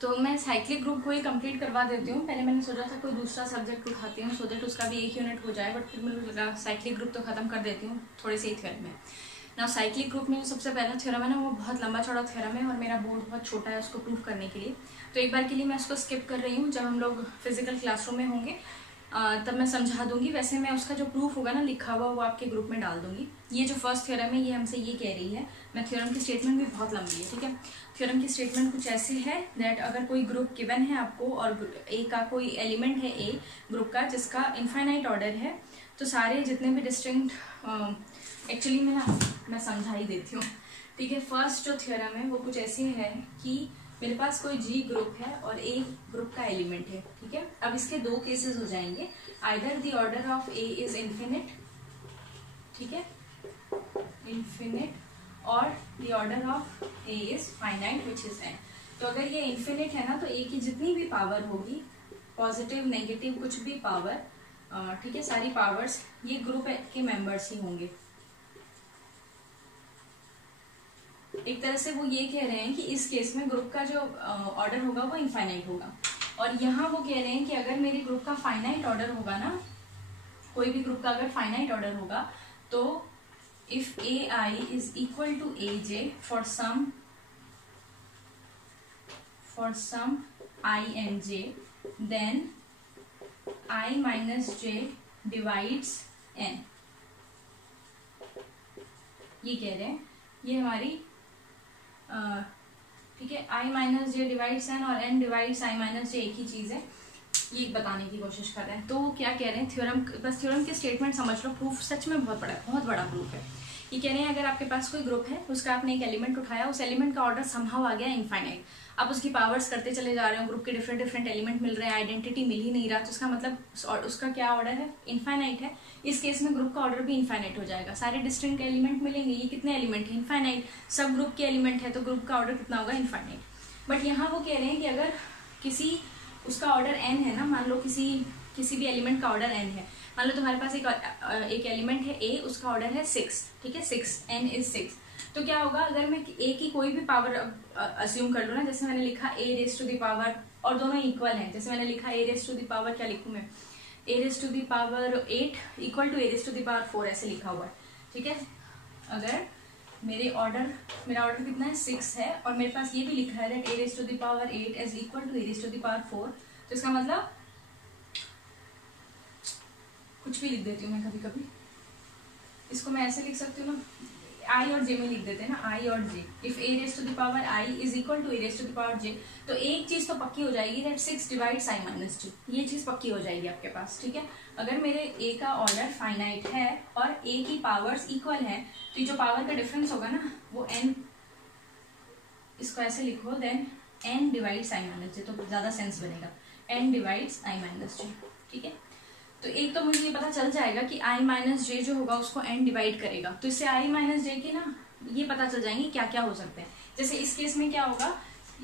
तो मैं cyclic group को ही कंप्लीट करवा देती हूँ। पहले मैंने सोचा था कोई दूसरा सब्जेक्ट उठाती हूँ सो दैट उसका भी एक यूनिट हो जाए, बट फिर मुझे लगा साइक्लिक ग्रुप तो खत्म कर देती हूँ थोड़े से ही थ्योरम में ना। साइक्लिक ग्रुप में जो सबसे पहला थ्योरम है ना वो बहुत लंबा चौड़ा थ्योरम है और मेरा बोर्ड बहुत छोटा है उसको प्रूव करने के लिए, तो एक बार के लिए मैं उसको स्किप कर रही हूँ। जब हम लोग फिजिकल क्लासरूम में होंगे तब मैं समझा दूंगी। वैसे मैं उसका जो प्रूफ होगा ना लिखा हुआ वो आपके ग्रुप में डाल दूंगी। ये जो फर्स्ट थ्योरम है ये हमसे ये कह रही है, मैं थ्योरम की स्टेटमेंट भी बहुत लंबी है, ठीक है। थ्योरम की स्टेटमेंट कुछ ऐसे है दैट अगर कोई ग्रुप गिवन है आपको और ए का कोई एलिमेंट है ए ग्रुप का जिसका इनफाइनाइट ऑर्डर है, तो सारे जितने भी डिस्टिंक्ट एक्चुअली मैं समझा ही देती हूँ, ठीक है। फर्स्ट जो थ्योरम है वो कुछ ऐसे है कि मेरे पास कोई जी ग्रुप है और ए ग्रुप का एलिमेंट है, ठीक है। अब इसके दो केसेस हो जाएंगे, either the order of a is infinite, ठीक है, इन्फिनिट, और the order of a is finite which is an. तो अगर ये इन्फिनिट है ना तो ए की जितनी भी पावर होगी, पॉजिटिव नेगेटिव कुछ भी पावर, ठीक है, सारी पावर्स ये ग्रुप के मेंबर्स ही होंगे। एक तरह से वो ये कह रहे हैं कि इस केस में ग्रुप का जो ऑर्डर होगा वो इनफाइनाइट होगा, और यहाँ वो कह रहे हैं कि अगर मेरे ग्रुप का फाइनाइट ऑर्डर होगा ना, कोई भी ग्रुप का अगर फाइनाइट ऑर्डर होगा तो if a i is equal to a j for some i and j, then i minus j divides n. ये कह रहे हैं, ये हमारी ठीक है, i minus j divides n और n divides i minus j एक ही चीज है, ये बताने की कोशिश कर रहे हैं। तो क्या कह रहे हैं, थ्योरम, बस थ्योरम की स्टेटमेंट समझ लो, प्रूफ सच में बहुत बड़ा प्रूफ है। ये कह रहे हैं अगर आपके पास कोई ग्रुप है, उसका आपने एक एलिमेंट उठाया, उस एलिमेंट का ऑर्डर समहाउ आ गया इनफाइनाइट, आप उसकी पावर्स करते चले जा रहे हो, ग्रुप के डिफरेंट एलिमेंट मिल रहे हैं, आइडेंटिटी मिल ही नहीं रहा, तो इसका मतलब उसका क्या ऑर्डर है, इनफाइनाइट है। इस केस में ग्रुप का ऑर्डर भी इनफाइनाइट हो जाएगा, सारे डिस्टिंक्ट एलिमेंट मिलेंगे। ये कितने एलिमेंट है, इनफाइनाइट, सब ग्रुप के एलिमेंट है, तो ग्रुप का ऑर्डर कितना होगा, इनफाइनाइट। बट यहाँ वो कह रहे हैं कि अगर किसी उसका ऑर्डर एन है ना, मान लो किसी भी एलिमेंट का ऑर्डर एन है, मान लो तुम्हारे पास एक एलिमेंट है ए, उसका ऑर्डर है 6, ठीक है, 6, एन इज 6, तो क्या होगा अगर मैं ए की कोई भी पावर अज्यूम कर लूँ ना, जैसे मैंने लिखा a raise to the power, और दोनों इक्वल हैं, जैसे मैंने लिखा a raise to the power, क्या लिखूं मैं, a raise to the power 8 equal to a raise to the power 4, ऐसे लिखा हुआ है, ठीक है। अगर मेरा ऑर्डर कितना है, 6 है, और मेरे पास ये भी लिखा है that a raise to the power 8 is equal to a raise to the power 4, तो इसका मतलब कुछ भी लिख देती हूँ मैं, कभी कभी इसको मैं ऐसे लिख सकती हूँ ना, आई और जे में लिख देते हैं ना, आई और j, if a raise to the power i is equal to a raise to the power j, तो एक चीज तो पक्की हो जाएगी दैट 6 डिवाइड्स आई माइनस 2, ये चीज पक्की हो जाएगी आपके पास, ठीक है। अगर मेरे ए का ऑर्डर फाइनाइट है और ए की पावर्स इक्वल है, तो जो पावर का डिफरेंस होगा ना वो एन, इसको ऐसे लिखो, then N divides i minus जे, तो ज्यादा सेंस बनेगा, एन डिवाइड्स आई माइनस जे, ठीक है। तो एक तो मुझे ये पता चल जाएगा कि आई माइनस जे जो होगा उसको एन डिवाइड करेगा, तो इससे आई माइनस जे की ना ये पता चल जाएंगे क्या क्या हो सकते हैं। जैसे इस केस में क्या होगा,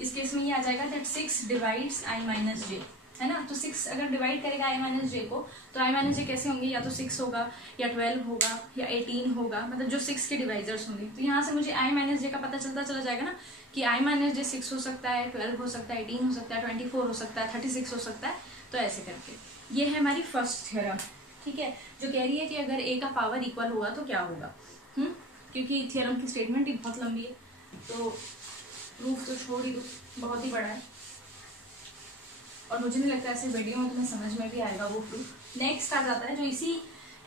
इस केस में ये आ जाएगा दैट 6 डिवाइड्स आई माइनस जे, है ना, तो 6 अगर डिवाइड करेगा आई माइनस जे को, तो आई माइनस जे कैसे होंगे, या तो 6 होगा या 12 होगा या 18 होगा, मतलब जो 6 के डिवाइजर्स होंगे। तो यहाँ से मुझे आई माइनस जे का पता चलता चला जाएगा ना कि आई माइनस जे 6 हो सकता है, 12 हो सकता है, 18 हो सकता है, 24 हो सकता है, 36 हो सकता है, तो ऐसे करके ये है हमारी फर्स्ट थ्योरम, ठीक है, जो कह रही है कि अगर ए का पावर इक्वल होगा तो क्या होगा। क्योंकि थ्योरम की स्टेटमेंट ही बहुत लंबी है, तो प्रूफ तो छोड़ ही दो, बहुत ही बड़ा है, और मुझे नहीं लगता ऐसे वीडियो में तुम्हें समझ में भी आएगा वो प्रूफ। नेक्स्ट आ जाता है जो इसी,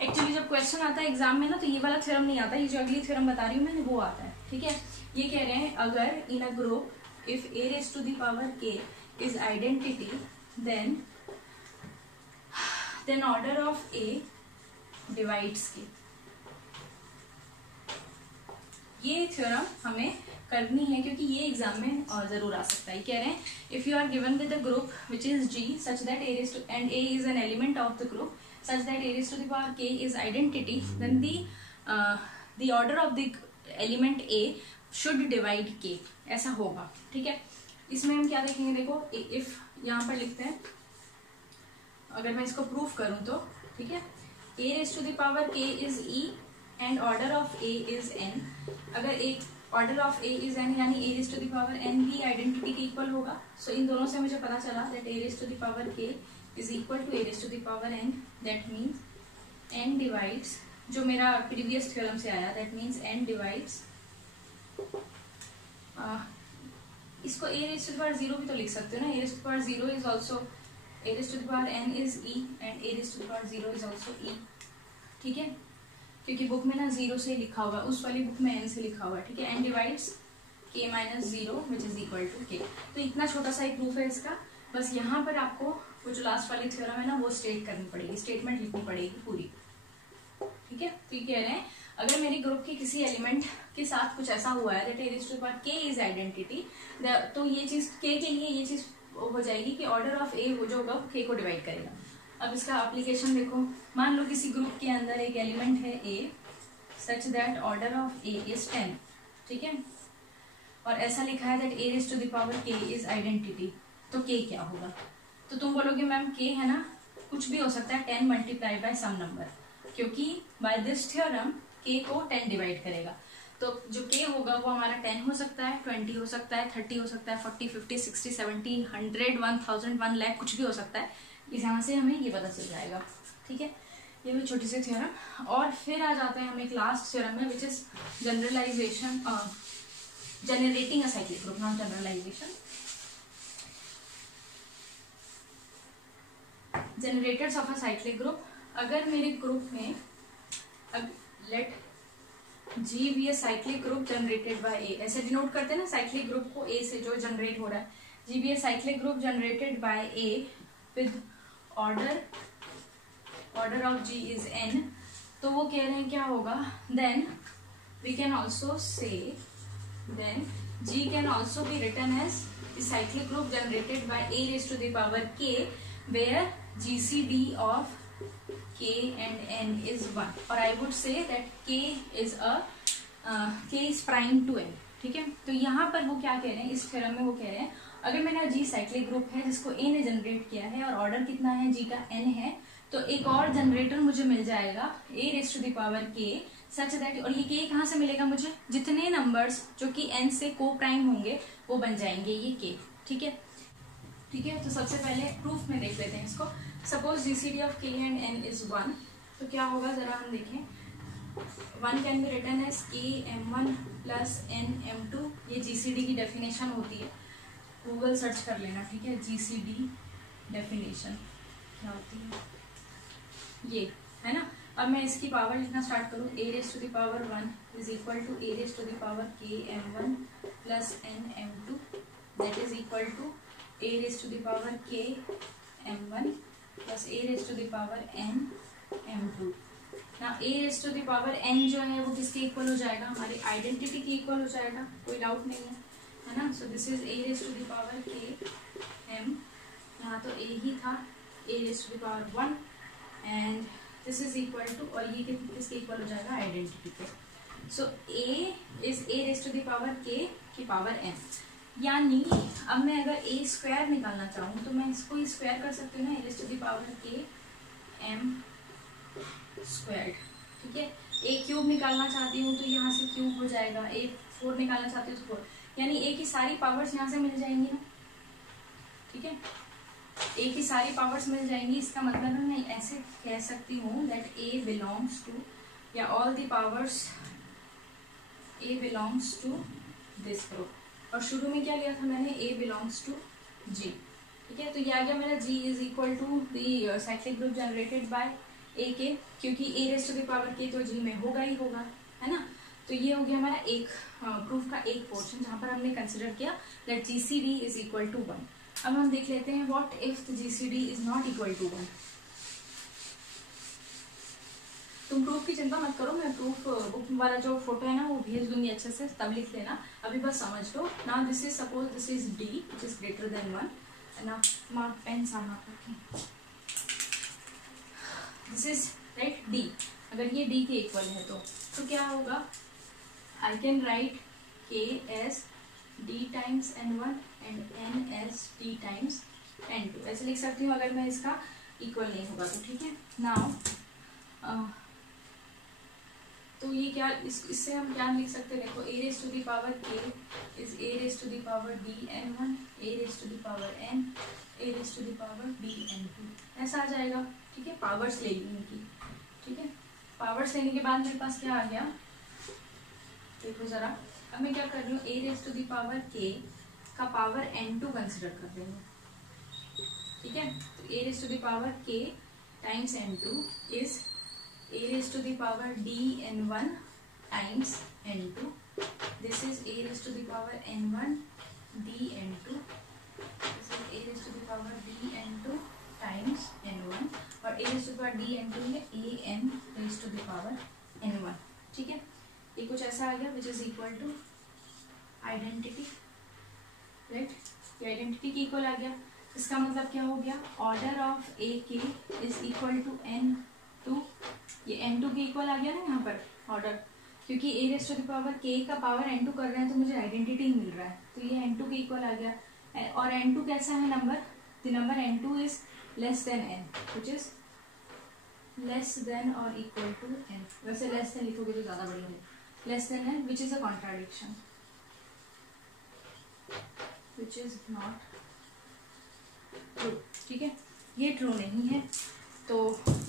एक्चुअली जब क्वेश्चन आता है एग्जाम में ना, तो ये वाला थ्योरम नहीं आता, ये जो अगली थ्योरम बता रही हूँ मैं वो आता है, ठीक है। ये कह रहे हैं अगर in a group if a raise to the power k is identity, then order of A divides K। ये थ्योरम हमें करनी है क्योंकि ये एग्जाम में जरूर आ सकता है। कह रहे हैं if you are given with a group which is G such that A raised to and A is an element of the group such that A raised to the power K is identity, then the order of the element A should divide K, ऐसा होगा, ठीक है। इसमें हम क्या देखेंगे, देखो if यहाँ पर लिखते हैं, अगर मैं इसको प्रूफ करूं तो, ठीक है, a raise to the power k is e and order of a is n। अगर एक order of a is n, यानी a raise to the power n भी आइडेंटिटी के इक्वल होगा. सो इन दोनों से मुझे पता चला that a raise to the power k is equal to a raise to the power n. That means n divides, जो मेरा प्रीवियस थ्योरम से आया, दैट मीन्स एन डिवाइड्स, इसको a raise to the power 0 भी तो लिख सकते हो ना. A raise to the power 0 is also a raise to the power n is e and a raise to the power 0 is also e. ठीक है, क्योंकि बुक में ना 0 से लिखा हुआ, उस वाली बुक में n से लिखा हुआ है. ठीक है, n divides k minus 0 which is equal to k. तो इतना छोटा सा एक प्रूफ है इसका. बस यहाँ पर आपको वो जो लास्ट वाली थ्योरम है ना वो स्टेट करनी पड़ेगी, स्टेटमेंट लिखनी पड़ेगी पूरी. ठीक है, तो ये कह रहे हैं अगर मेरे ग्रुप के किसी एलिमेंट के साथ कुछ ऐसा हुआ है that a raise to the power k is identity, तो ये चीज k के लिए ये चीज हो जाएगी कि ऑर्डर ऑफ a जो होगा k को डिवाइड करेगा. अब इसका एप्लीकेशन देखो. मान लो किसी ग्रुप के अंदर एक एलिमेंट है a such that order of a is 10. ठीक है, और ऐसा लिखा है that a raise to the power k is identity. तो k क्या होगा? तो तुम बोलोगे मैम k है ना, कुछ भी हो सकता है 10 मल्टीप्लाई बाय सम नंबर, क्योंकि बाय दिस थ्योरम k को 10 डिवाइड करेगा. तो जो k होगा वो हमारा 10 हो सकता है, 20 हो सकता है, 30 हो सकता है, 40, 50, 60, 70, 100, 1000, 1 लाख, कुछ भी हो सकता है. इस यहाँ से हमें ये पता चल जाएगा. ठीक है, ये भी छोटी सी थ्योरम. और फिर आ जाते हैं हम एक लास्ट थ्योरम में which is generalization, generating a cyclic group, not generalization. Generators of a cyclic group. अगर मेरे ग्रुप में, अब let G be a cyclic group generated by A, ऐसे डिनोट करते हैं ना साइक्लिक ग्रुप को A से जो जनरेट हो रहा है. G be a cyclic group generated by A with order of G is n. तो वो कह रहे हैं क्या होगा, then we can also say, then G can also be written as cyclic group generated by A raise to the power k, where GCD of k and n is 1. और I would say that k is prime to n. ठीक है, तो यहाँ पर वो क्या कह रहे हैं, इस थ्योरम में वो कह रहे हैं अगर मेरा G साइक्लिक ग्रुप है जिसको A ने जनरेट किया है और ऑर्डर कितना है G का n है, तो एक और जनरेटर मुझे मिल जाएगा A raise to the power k such that, और ये k कहाँ से मिलेगा मुझे, जितने नंबर्स जो कि n से को प्राइम होंगे वो बन जाएंगे ये k. ठीक है, ठीक है, तो सबसे पहले प्रूफ में देख लेते हैं इसको. Suppose GCD of k and n is 1, तो क्या होगा जरा हम देखें. 1 can be written as k m1 plus n m2. ये जीसीडी की डेफिनेशन होती है, गूगल सर्च कर लेना. ठीक है, जीसीडी डेफिनेशन क्या होती है, ये है ना. अब मैं इसकी पावर लिखना स्टार्ट करूँ. a raise to the power 1 is equal to a raise to the power k m1 plus n m2, that is equal to a raise to the power k m1 plus a raise to the power n m2. ना a raise to the power n जो है वो किसके equal हो जाएगा, हमारी identity के equal हो जाएगा, कोई डाउट नहीं है ना. So this is a raise to the power k m, यहाँ तो a ही था, a raise to the power 1 and this is equal to, और ये किसके इक्वल हो जाएगा, आइडेंटिटी के. So a is a raise to the power k की पावर m. यानी अब मैं अगर a स्क्वायर निकालना चाहूँ तो मैं इसको स्क्वायर कर सकती हूँ ना, a raise to the power k m square. ठीक है, a क्यूब निकालना चाहती हूँ तो यहाँ से क्यूब हो जाएगा, a 4 निकालना चाहती हूँ तो 4, यानी a की सारी पावर्स यहाँ से मिल जाएंगी ना. ठीक है, a की सारी पावर्स मिल जाएंगी. इसका मतलब है मैं ऐसे कह सकती हूँ दैट a बिलोंग्स टू, या all the powers a belongs to this group. और शुरू में क्या लिया था मैंने, a बिलोंग्स टू G. ठीक है, तो ये आ गया मेरा G is equal to the cyclic group generated by A के, क्योंकि a raise to the power k तो G में होगा ही होगा, है ना. तो ये हो गया हमारा एक प्रूफ का एक पोर्शन जहां पर हमने कंसिडर किया that GCD is equal to 1. अब हम देख लेते हैं what if the GCD is not equal to 1. तुम प्रूफ की चिंता मत करो, मैं प्रूफ बुक वाला जो फोटो है ना वो भेज दूंगी अच्छे से, तब लिख लेना. अभी बस समझ लो. Now this is, suppose this is D which is greater than 1. Now mark pen सामना करके, दिस इज राइट D. अगर ये D के इक्वल है तो क्या होगा, I can write k as D times n1 and n as D times n2. ऐसे लिख सकती हूँ अगर मैं इसका इक्वल नहीं होगा तो. ठीक है, नाउ तो ये क्या, इससे हम क्या लिख सकते हैं, देखो a raise to the power k is a raise to the power dn1, a raise to the power n, a raise to the power dn2, ऐसा आ जाएगा। ठीक है, पावर्स ले ली इनकी। ठीक है, पावर्स लेने के बाद मेरे पास क्या आ गया, देखो जरा, अब मैं क्या कर रही हूँ, a raise to the power k का पावर n2 कंसिडर कर रही हूँ। ठीक है, तो a raise to the power k times n2 is a raised to the power dn1 times n2. This is a raised to the power n1 dn2. This is a raised to the power dn2 times n1 और a raised to the power dn2 है an raised to the power n1। ठीक है, ये कुछ ऐसा आ गया which is equal to identity, right? ये identity की equal आ गया। इसका मतलब क्या हो गया, order of a k is equal to n2, ये n2 के इक्वल आ गया ना यहाँ पर ऑर्डर, क्योंकि a raise to the power k का पावर n2 कर रहे हैं तो मुझे आइडेंटिटी मिल रहा है, तो ये n2 के इक्वल आ गया। और n2 कैसा है number, the number n2 is less than n, which is less than और इक्वल टू n। वैसे लेस देन लिखोगे तो ज्यादा बढ़िया है, less than n which is a contradiction, which is not true. ठीक है, ये ट्रू नहीं है, तो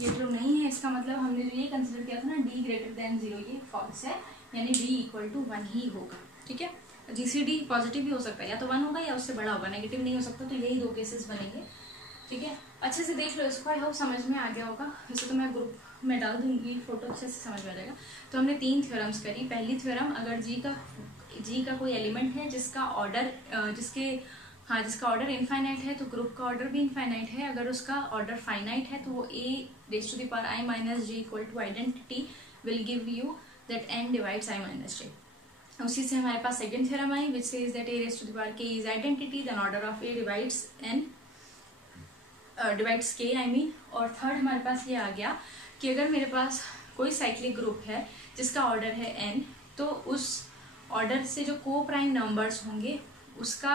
ये ट्रू नहीं है, इसका मतलब हमने जो ये कंसिडर किया था ना d ग्रेटर देन 0, ये फॉल्स है, यानी d इक्वल टू 1 ही होगा। ठीक है, जीसीडी पॉजिटिव भी हो सकता है, या तो 1 होगा या उससे बड़ा होगा, नेगेटिव नहीं हो सकता, तो यही 2 केसेस बनेंगे। ठीक है, अच्छे से देख लो इसको, आई होप समझ में आ गया होगा। वैसे तो मैं ग्रुप में डाल दूंगी फोटो, अच्छे से समझ में आ जाएगा। तो हमने 3 थ्योरम्स करी। पहली थ्योरम, अगर जी का कोई एलिमेंट है जिसका ऑर्डर जिसका ऑर्डर इनफाइनाइट है तो ग्रुप का ऑर्डर भी इनफाइनाइट है। अगर उसका ऑर्डर फाइनाइट है तो वो a raise to the power i minus j equal to identity will give you that n divides i minus j। उसी से हमारे पास second theorem I which says that a raise to the power k is identity, then order of a divides n divides k I mean. और third हमारे पास ये आ गया कि अगर मेरे पास कोई साइक्लिक ग्रुप है जिसका ऑर्डर है n, तो उस ऑर्डर से जो को प्राइम नंबर्स होंगे उसका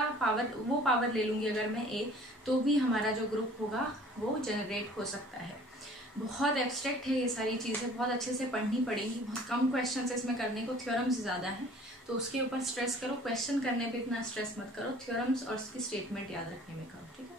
वो पावर ले लूंगी अगर मैं a, तो भी हमारा जो ग्रुप होगा वो जनरेट हो सकता है। बहुत एब्स्ट्रैक्ट है ये सारी चीज़ें, बहुत अच्छे से पढ़नी पड़ेंगी, बहुत कम क्वेश्चन है इसमें करने को, थ्योरम्स ज़्यादा हैं, तो उसके ऊपर स्ट्रेस करो, क्वेश्चन करने पे इतना स्ट्रेस मत करो, थ्योरम्स और उसकी स्टेटमेंट याद रखने में करो। ठीक है।